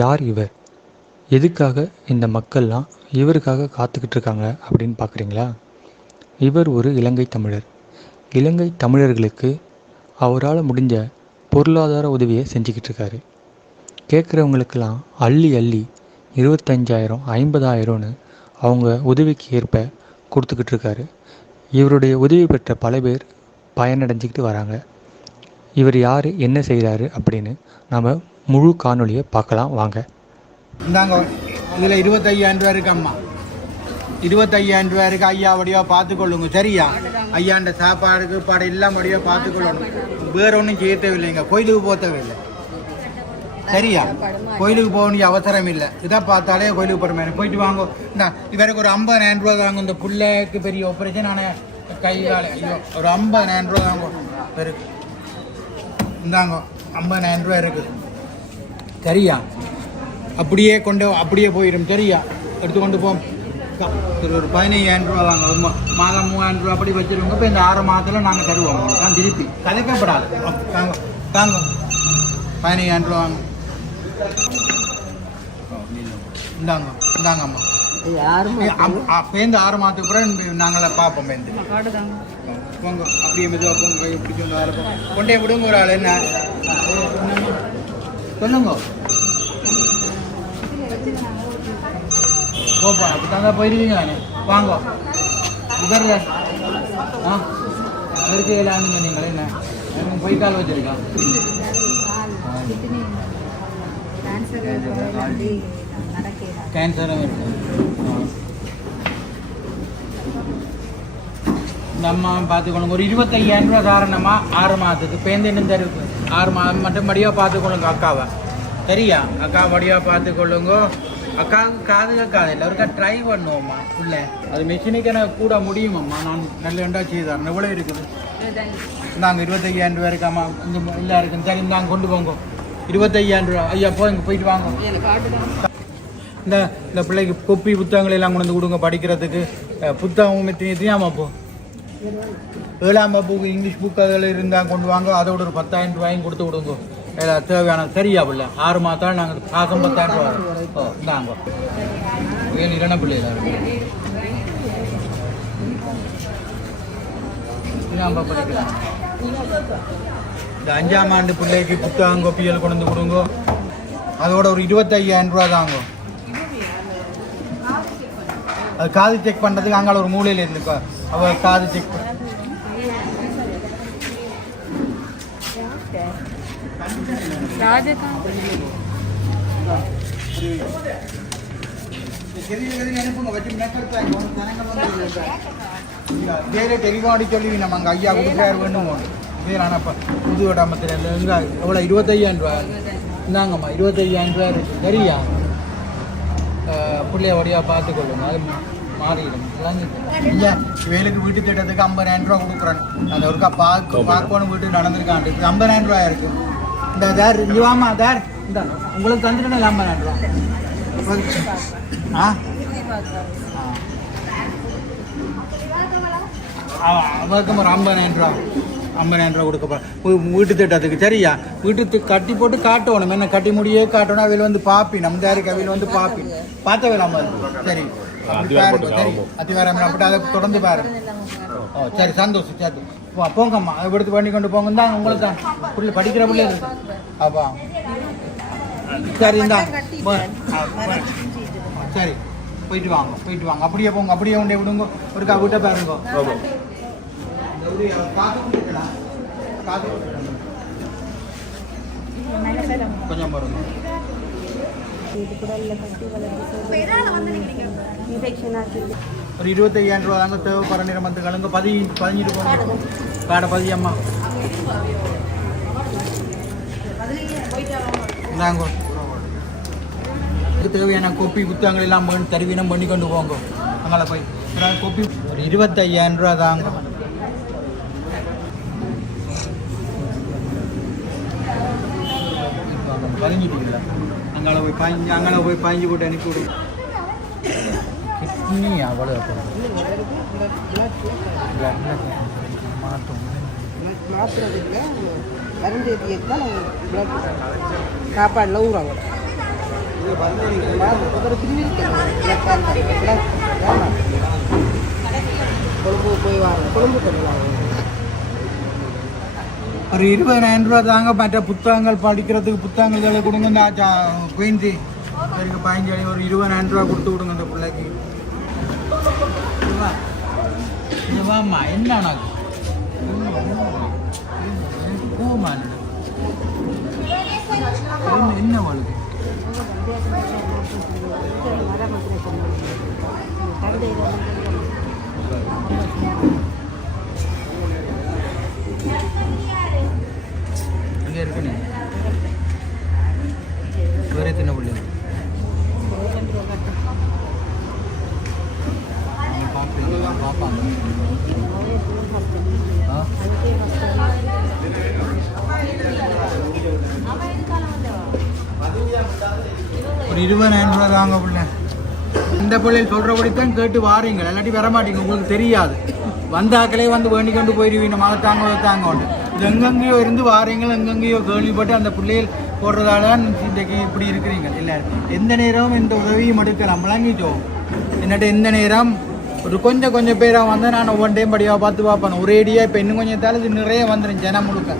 யார் இவர்? எதுக்காக இந்த மக்கள்லாம் இவருக்காக காத்துக்கிட்டு இருக்காங்க அப்படின்னு பார்க்குறீங்களா? இவர் ஒரு இலங்கை தமிழர். இலங்கை தமிழர்களுக்கு அவரால் முடிஞ்ச பொருளாதார உதவியை செஞ்சுக்கிட்டு இருக்காரு. கேட்குறவங்களுக்கெல்லாம் அள்ளி அள்ளி 25,000 50,000ன்னு அவங்க உதவிக்கு ஏற்ப கொடுத்துக்கிட்டு இருக்காரு. இவருடைய உதவி பெற்ற பல பேர் பயனடைஞ்சிக்கிட்டு வராங்க. இவர் யார், என்ன செய்கிறாரு அப்படின்னு நாம் முழு காணொலியை பார்க்கலாம் வாங்க. இந்தாங்க, இதில் 25,000 ரூபா இருக்கு அம்மா. 25,000 ரூபா இருக்கு. ஐயா வடிவாக பார்த்துக்கொள்ளுங்க, சரியா? ஐயாண்ட சாப்பாடுக்கு பாடு எல்லாம் வடிவாக பார்த்துக்கொள்ளணும். வேற ஒன்றும் செய்ய தேவையில்லைங்க. கோயிலுக்கு போக தேவையில்லை, சரியா? கோயிலுக்கு போக வேண்டிய அவசரம் இல்லை. இதை பார்த்தாலே கோயிலுக்கு போகிற மாதிரி போயிட்டு வாங்க. இந்த இவருக்கு ஒரு 50,000 ரூபா தாங்க. இந்த பிள்ளைக்கு பெரிய ஆப்ரேஷன் ஆனால் கை கால ஐயோ ஒரு 50,000 ரூபா தாங்க இருக்கு. இந்தாங்க 50,000 ரூபா இருக்குது, சரியா? அப்படியே போயிடும், சரியா? எடுத்துக்கொண்டு போம். ஒரு 15,000 ரூபா வாங்க. மாதம் 3,000 ரூபா அப்படி வச்சுருவோங்க. இப்போ இந்த 6 மாதத்தில் நாங்கள் தருவோம். நான் திருப்பி கலைக்கப்படாது. தாங்க தாங்க 15,000 ரூபா வாங்க. இந்தாங்க அம்மா. பேருந்து 6 மாதத்துக்கு பிறகு நாங்கள பார்ப்போம். பேருந்து போங்க, அப்படியே மெதுவாக போங்க. எப்படி சொன்ன வேலை போங்க, கொண்டே விடுங்க. ஒரு ஆள் என்ன சொல்லுங்க போப்பா. அப்படி தாங்க போயிருவீங்க தானே. வாங்க இவரில் அவருக்கு எல்லாமே நீங்கள் என்ன போய் கால் வச்சிருக்கா? கேன்சரும் இருக்கு. நம்ம பார்த்துக்கொள்ளுங்க. ஒரு 25,000 ரூபா காரணமா 6 மாதத்துக்கு பேருந்து என்ன தருது. 6 மாதம் மட்டும் படியாக பார்த்துக்கொள்ளுங்க அக்காவை, சரியா? அக்கா படியாக பார்த்துக்கொள்ளுங்க. அக்காவுக்கு காது கேட்காது, எல்லாருக்கா ட்ரை பண்ணுவோம்மா. இல்லை அது மெஷினுக்கு எனக்கு கூட முடியுமாம்மா. நான் நல்ல ரெண்டா செய்தார். எவ்வளோ இருக்குது? நாங்கள் 25,000 ரூபா இருக்காம்மா. இந்த இல்லை இருக்குன்னு சரி, நாங்கள் கொண்டு போங்க. 25,000 ரூபா. ஐயா போயிட்டு வாங்க. இந்த பிள்ளைக்கு கொப்பி புத்தகங்கள் எல்லாம் கொண்டு வந்து கொடுங்க படிக்கிறதுக்கு. புத்தகம் எத்தனையாமா போ 7ஆம் வகுப்பு இங்கிலீஷ் புக் அதில் இருந்தால் கொண்டு வாங்க. அதோட ஒரு 10,000 ரூபாயும் கொடுத்து விடுங்க. தேவையான, சரியா பிள்ளை? 6 மாதம் நாங்கள் காசம் 10,000 ரூபா இந்தாங்க. ஏன் இல்லைன்னா பிள்ளைல படிக்கலாம். இந்த 5ஆம் ஆண்டு பிள்ளைக்கு புத்தகம் கொப்பியல் கொண்டு வந்து கொடுங்க. அதோட ஒரு 25,000 ரூபா தாங்க. அது காது செக் பண்ணுறதுக்கு அங்கால ஒரு மூலையில் இருந்துக்கோ. அவள் காது செக் பண்ண வேறு தெளிவாடி சொல்லி நம்ம அங்கே ஐயா கொடுக்குறாரு வேணும். வேறு ஆனால் இப்போ புது இடமத்தில் இங்கே எவ்வளோ 25,000 ரூபா இந்தாங்கம்மா. 25,000 ரூபா இருக்குது, சரியா? பிள்ளைய வழியாக பார்த்துக்கொள்ளுங்க. அது மாறிடும். இல்லை வேலுக்கு வீட்டு திட்டத்துக்கு 50,000 ரூபா கொடுக்குறாங்க. அந்த ஒருக்கா பார்க்கணும் வீட்டுக்கு நடந்திருக்காண்டு. 50,000 ரூபா இருக்குது. இந்த தார் இவாமா தார் இந்த உங்களுக்கு தந்துட்டு 50,000 ரூபா. அவருக்கு ஒரு 50,000 ரூபா 50,000 ரூபா கொடுக்கப்பா வீட்டு திட்டத்துக்கு, சரியா? வீட்டுக்கு கட்டி போட்டு காட்டணும். என்ன கட்டி முடியே காட்டணும். அவையில் வந்து பாப்பி நம்ம தாருக்கு அவையில் வந்து பாப்பி பார்த்த வேலாம. சரி பாருங்க, சரி அத்திவாரம் அப்படி அதை தொடர்ந்து பாருங்க. சரி சந்தோஷம். சரி போங்கம்மா. அதை எடுத்து பண்ணி கொண்டு போங்க. தான் உங்களுக்கு தான் பிள்ளை படிக்கிற பிள்ளை இருக்கு. அப்பா சரி இந்தாங்க. சரி போயிட்டு வாங்க. அப்படியே போங்க. அப்படியே கொண்டே விடுங்க. ஒருக்கா வீட்டை பாருங்க. கொஞ்சம் பாருங்க. ஒரு 25,000 ரூபா தாங்க தேவைப்படுற நேரம் வந்து கலங்க. 15 போங்க. காடை 10 அம்மா இந்தாங்க. தேவையான கொப்பி புத்தகங்கள் எல்லாம் தருவீனம் பண்ணி கொண்டு போங்க. அங்கே போய் கொப்பி ஒரு 25,000 ரூபா தாங்க. பதிஞ்சிட்டீங்களா? அங்கே போய் பாய்ஞ்சி போட்டு அனுப்பி விடுங்க. கிட்னி அவ்வளோ சாப்பாடில் ஊறாங்க. ஒரு 20,000 ரூபா தாங்க. மற்ற புத்தகங்கள் படிக்கிறதுக்கு புத்தகங்கள் கொடுங்க. இந்த பெயிண்ட்டு எனக்கு 15 ஒரு 20,000 ரூபா கொடுத்து விடுங்க இந்த பிள்ளைக்கு. வாம்மா, என்ன உனக்கு போமா, என்ன வாழ்க்கை அங்கே இருக்குண்ணே. வேற எத்தனை பிள்ளை பார்ப்பாங்க? ஒரு 20,000 ரூபா தாங்க பிள்ளை. இந்த பிள்ளைகள் சொல்கிறபடித்தான் கேட்டு வாரீங்க, இல்லாட்டி வர மாட்டீங்க. உங்களுக்கு தெரியாது. வந்தாக்களே வந்து வேண்டி கொண்டு போயிடுவீங்க. மழை தாங்க உண்டு. இது எங்கெங்கேயோ இருந்து வாரீங்களும் எங்கெங்கேயோ கேள்விப்பட்டு அந்த பிள்ளைகள் போடுறதால தான் இன்றைக்கு இப்படி இருக்கிறீங்க. இல்லை, எந்த நேரமும் எந்த உதவியும் எடுக்கலாம். விளங்கிச்சோ என்னட்ட எந்த நேரம் ஒரு கொஞ்சம் பேராக வந்தால் நான் ஒவ்வொன்றையும் படியாக பார்த்து பார்ப்பேன். ஒரேடியாக இப்போ இன்னும் கொஞ்சம் இது நிறைய வந்துடும். ஜனம் முழுக்க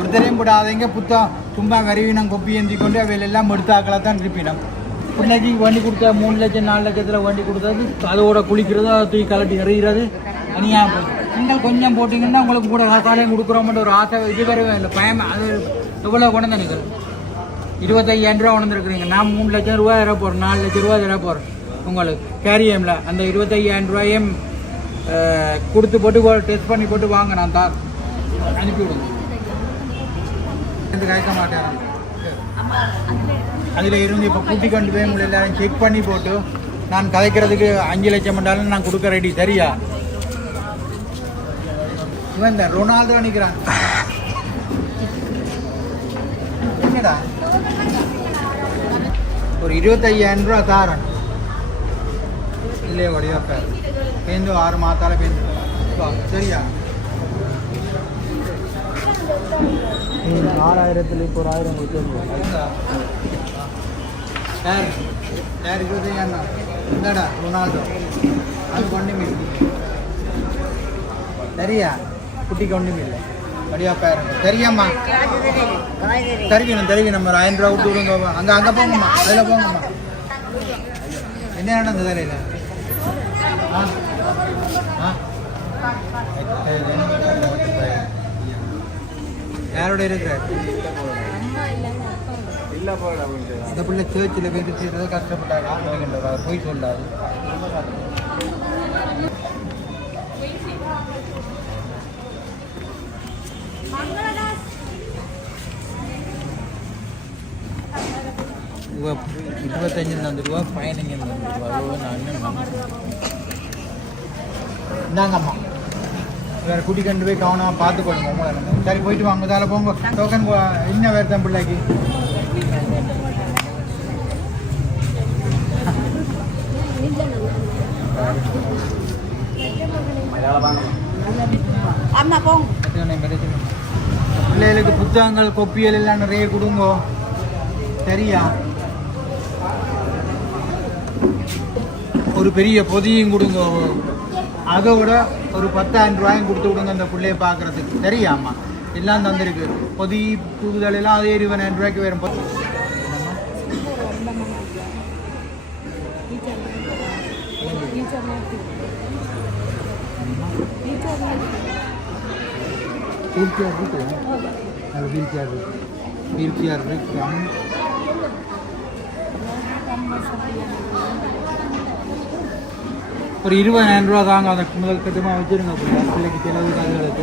ஒருத்தரையும் போடாதீங்க. புத்தகம் சும்மா கருவினம் கொப்பி ஏந்தி கொண்டு அவையில் எல்லாம் எடுத்தாக்களை தான் இருப்பினோம். பிள்ளைக்கு வண்டி கொடுத்தா 3 லட்சம் 4 லட்சத்தில் வண்டி கொடுத்தது அதோட குளிக்கிறது, அதை தூக்கி கலட்டி எறிகிறது. தனியாக போய் நீங்கள் கொஞ்சம் போட்டிங்கன்னா உங்களுக்கு கூட காசாலையும் கொடுக்குறோம்ன்ற ஒரு ஆசை இது வரவே இல்லை. பயம் அது எவ்வளோ கொண்டு நினைக்கிறேன். 25,000 ரூபா கொண்டுருக்குறீங்க. நான் 3 லட்சம் ரூபா தர போகிறேன், 4 லட்சம் ரூபா தர போகிறேன் உங்களுக்கு கேரியமில். அந்த 25,000 ரூபாயும் கொடுத்து போட்டு டெஸ்ட் பண்ணி போட்டு வாங்க, நான் தான் அனுப்பிவிடுங்க. கேட்க மாட்டேன். அதில் இருந்து இப்போ கூட்டி கொண்டு போய் உங்களை எல்லாரும் செக் பண்ணி போட்டு நான் கதைக்கிறதுக்கு 5 லட்சம் பண்ணாலும் நான் கொடுக்க ரெடி. சரியா? இவன் இந்த ரொனால்டோ நிற்கிறான். என்னடா ஒரு 25,000 ரூபா தாரன் இல்லையே வடிவா பேர் பேருந்து 6 மாதத்தால் பேருந்து. சரியா? 6,000 இப்போ 1,000 கொடுத்து யார் 25,000 இந்தாடா ரொனால்டோ. அது ஒன்றுமே இல்லை. சரியா? குட்டிக்கு ஒன்றுமே இல்லை. வடிவா பேர். சரியாம்மா? தருவீனம் ஒரு 1,000 ரூபா விட்டு விடுங்க. அங்கே போங்கம்மா, அதில் போங்கம்மா. என்ன நடந்தது தலையில்? யாரோட இருக்கிறார்? இந்த பிள்ளை சேர்ச்சில் போயிட்டு செய்யறது கஷ்டப்பட்டாங்க. போய் சொல்லாது. ரூபா 25 ரூபா, 15 ரூபா. இந்தாங்கம்மா, வேறு குட்டி கண்டு போய் கவனமாக பார்த்துக்கொள்ளுங்க. உங்களை சரி போயிட்டு வாங்க. தால போங்க. டோக்கன் இன்னும் வேறு தான் பிள்ளைக்கு. பிள்ளைகளுக்கு புத்தகங்கள் கொப்பியல் எல்லாம் நிறைய கொடுங்க. சரியா? ஒரு பெரிய பொதியும் கொடுங்க. அதை விட ஒரு 10,000 ரூபாயும் கொடுத்து விடுங்க அந்த பிள்ளைய பார்க்குறதுக்கு. சரியாம்மா? எல்லாம் தந்துருக்கு. பொதி புகுதல் எல்லாம் அதே 20,000 ரூபாய்க்கு வரும். வீல் சேர் இருக்கு. அது வீல் சேர் இருக்கு. ஒரு 20,000 ரூபா தாங்க. அதை முதல் கட்டமாக வச்சுருங்க. பிள்ளைக்கு செலவு அதுகளுக்கு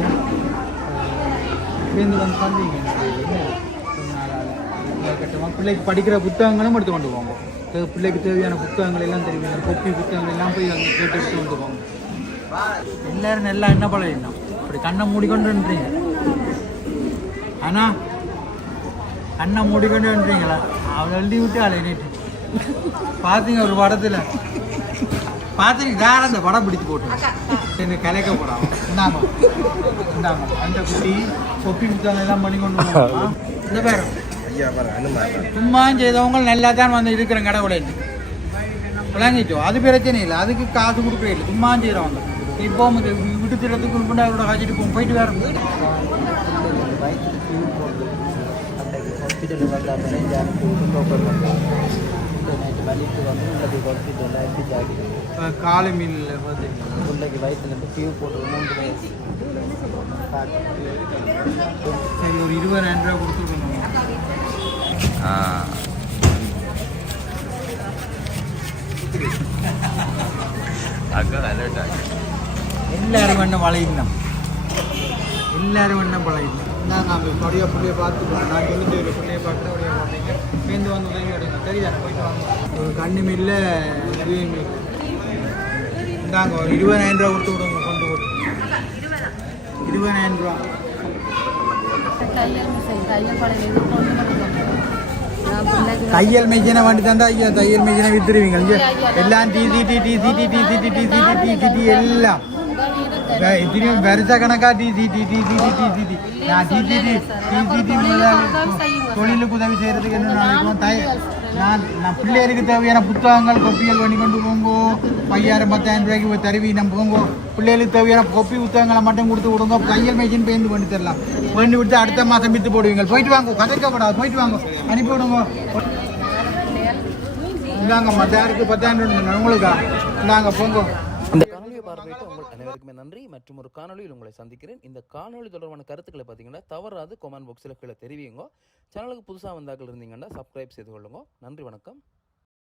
சேர்ந்து வந்து தந்தீங்க. முதல் கட்டமாக பிள்ளைக்கு படிக்கிற புத்தகங்களும் எடுத்து கொண்டு போங்க. பிள்ளைக்கு தேவையான புத்தகங்கள் எல்லாம் தெரியும். கொப்பி புத்தகங்கள் எல்லாம் போய் அங்கே கேட்டு எடுத்து கொண்டு போங்க. எல்லோரும் நல்லா என்ன பழகிடணும். இப்படி கண்ணை மூடிக்கொண்டுன்றீங்க. ஆனால் கண்ணை மூடிக்கொண்டுன்றீங்களா? அவளை எழுதி விட்டு அவளை நேற்று பார்த்தீங்க ஒரு படத்தில் பார்த்துங்க. வேற அந்த படம் பிடிச்சி போட்டு எனக்கு கலைக்க போகிறான். இந்தாங்க அந்த குட்டி கொப்பி புத்தகம் எல்லாம் பண்ணி கொண்டு போகலாம். இந்த பேர் சும்மா செய்தவங்க நல்லா தான் வந்து இருக்கிற கடவுளை விளங்கிட்டோம், அது பிரச்சனை இல்லை, அதுக்கு காசு கொடுக்கவே இல்லை, சும்மா செய்கிறவங்க. இப்போ விடுத்துறதுக்கு அவரோட காய்ச்சிட்டு போயிட்டு வேற காலம் இல்லை பிள்ளைக்கு வயிற்றுலேருந்து ஃபியூ போட்டு 3 வயசு. சரி, ஒரு 20,000 ரூபா கொடுத்துருக்கணும். எல்லாரும் வேணும் வளையணும், எல்லாரும் வேணும் வளையணும். நாங்கள் அந்த படிய பிள்ளைய பார்த்துக்கலாம், நான் சொல்லிட்டு ஒரு பிள்ளைய பார்க்குறேன், அப்படியே பார்த்தீங்க சேர்ந்து வந்து உதவி எடுங்க. சரிதானே, போயிட்டு வாங்க. ஒரு கண்ணும் இல்லை இதுவும் இல்லை. இந்தாங்க ஒரு 20,000 ரூபா கொடுத்து விடுங்க, கொண்டு விடு. 20,000 ரூபா. தையல் மிஷினை வண்டி தந்தா ஐயா, தையல் மிஷினை வித்துருவீங்க எல்லாம். டிசிடி எல்லாம் இத்திரியும் வருஷ கணக்கா டிசிடி நான் டிசிடி தொழிலுக்கு உதவி செய்யறதுக்கு என்ன நினைக்கும். நான் பிள்ளைகளுக்கு தேவையான புத்தகங்கள் கொப்பிகள் பண்ணி கொண்டு போங்கோ. 5,000 10,000 ரூபாய்க்கு போய் தருவி நம்ம போங்கோ. பிள்ளைகளுக்கு தேவையான கொப்பி புத்தகங்களை மட்டும் கொடுத்து விடுங்க. தையல் மிஷின் பேருந்து பண்ணி தரலாம். பண்ணி விட்டு அடுத்த மாதம் வித்து போடுவீங்க. போயிட்டு வாங்க, கதைக்கப்படாது, போயிட்டு வாங்க, அனுப்பி விடுங்க. இந்தாங்க மத்தாருக்கு 10,000 உங்களுக்கா, இந்தாங்க போங்க. இந்த காணொலியை பார்வையிட்டு உங்கள் அனைவருக்குமே நன்றி. மற்றும் ஒரு காணொலியில் உங்களை சந்திக்கிறேன். இந்த காணொலி தொடர்பான கருத்துக்களை பார்த்தீங்கன்னா தவறாது கமெண்ட் பாக்ஸில் கீழே தெரிவிங்க. சேனலுக்கு புதுசாக வந்தாக்கள் இருந்தீங்கன்னா சப்ஸ்கிரைப் செய்து கொள்ளுங்க. நன்றி, வணக்கம்.